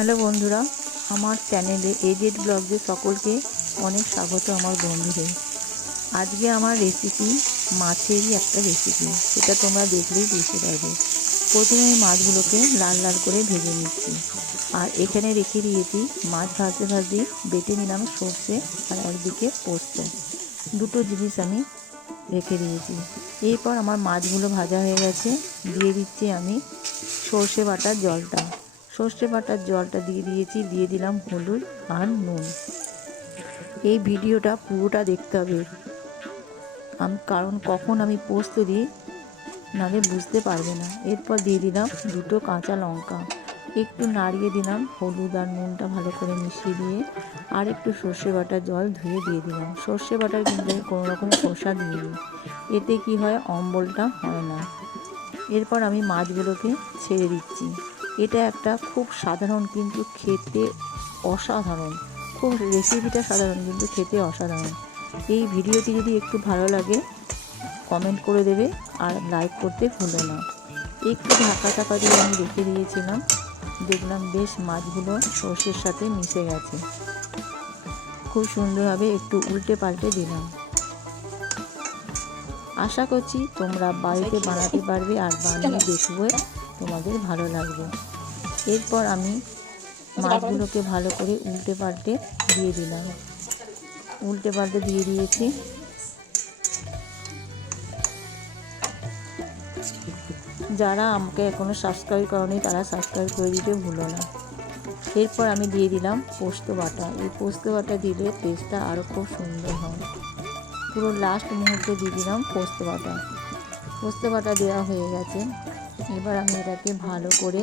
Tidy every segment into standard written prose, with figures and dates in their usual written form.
Hello বন্ধুরা, আমার চ্যানেলে এজেড ব্লগে সকলকে অনেক স্বাগত। আমার বন্ধুদের আজকে আমার রেসিপি মাছেরই একটা রেসিপি, সেটা তোমরা দেখলেই বুঝতে পারবে। প্রথমে আমি মাছগুলোকে লাল লাল করে ভেজে নিচ্ছি, আর এখানে রেখে দিয়েছি মাছ ভাজতে ভাজতে বেটে নিলাম সর্ষে আর একদিকে পোস্ত, দুটো জিনিস আমি রেখে দিয়েছি। এরপর আমার মাছগুলো ভাজা হয়ে গেছে, দিয়ে দিচ্ছি আমি সর্ষে বাটার জলটা। সর্ষে বাটার জলটা দিয়ে দিয়েছি, দিয়ে দিলাম হলুদ আর নুন। এই ভিডিওটা পুরোটা দেখতে হবে, কারণ কখন আমি পোস্ত দিই নাহলে বুঝতে পারবে না। এরপর দিয়ে দিলাম দুটো কাঁচা লঙ্কা, একটু নাড়িয়ে দিলাম, হলুদ আর নুনটা ভালো করে মিশিয়ে দিয়ে আর একটু সর্ষে বাটার জল ধুয়ে দিয়ে দিলাম। সর্ষে বাটার কিন্তু কোনো রকম খোসা দিইনি, এতে কি হয় অম্বলটা হয় না। এরপর আমি মাছগুলোকে ছেড়ে দিচ্ছি। এটা একটা খুব সাধারণ কিন্তু খেতে অসাধারণ, খুব রেসিপিটা সাধারণ কিন্তু খেতে অসাধারণ। এই ভিডিওটি যদি একটু ভালো লাগে কমেন্ট করে দেবে আর লাইক করতে ভুলো না। একটু ঢাকা চাপা দিয়ে আমি রেখে দিয়েছিলাম, দেখলাম বেশ মাছগুলো সর্ষের সাথে মিশে গেছে, খুব সুন্দরভাবে একটু উল্টে পাল্টে দিলাম। আশা করছি তোমরা বাড়িতে বানাতে পারবে আর বানিয়ে দেখবে তোমাদের ভালো লাগবে। এরপর আমি মাছগুলোকে ভালো করে উল্টে পাল্টে দিয়ে দিলাম, উল্টে পাল্টে দিয়ে দিয়েছি। যারা আমাকে এখনও সাবস্ক্রাইব করনি তারা সাবস্ক্রাইব করে দিতে ভুলো না। এরপর আমি দিয়ে দিলাম পোস্ত বাটা। এই পোস্ত বাটা দিলে টেস্টটা আরও খুব সুন্দর হয়। পুরো লাস্ট মুহূর্তে দিয়ে দিলাম পোস্ত বাটা। পোস্ত বাটা দেওয়া হয়ে গেছে। এবার আমি এটাকে ভালো করে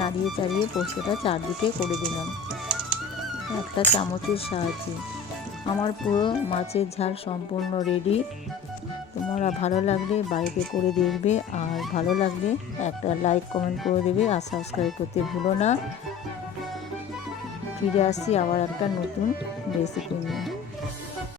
নাড়িয়ে চাড়িয়ে পোস্তটা চারদিকে করে দিলাম একটা চামচের সাহায্যে। আমার পুরো মাছের ঝাল সম্পূর্ণ রেডি। তোমরা ভালো লাগলে বাড়িতে করে দেখবে, আর ভালো লাগলে একটা লাইক কমেন্ট করে দেবে আর সাবস্ক্রাইব করতে ভুলো না। ফিরে আসছি আবার একটা নতুন রেসিপি নিয়ে।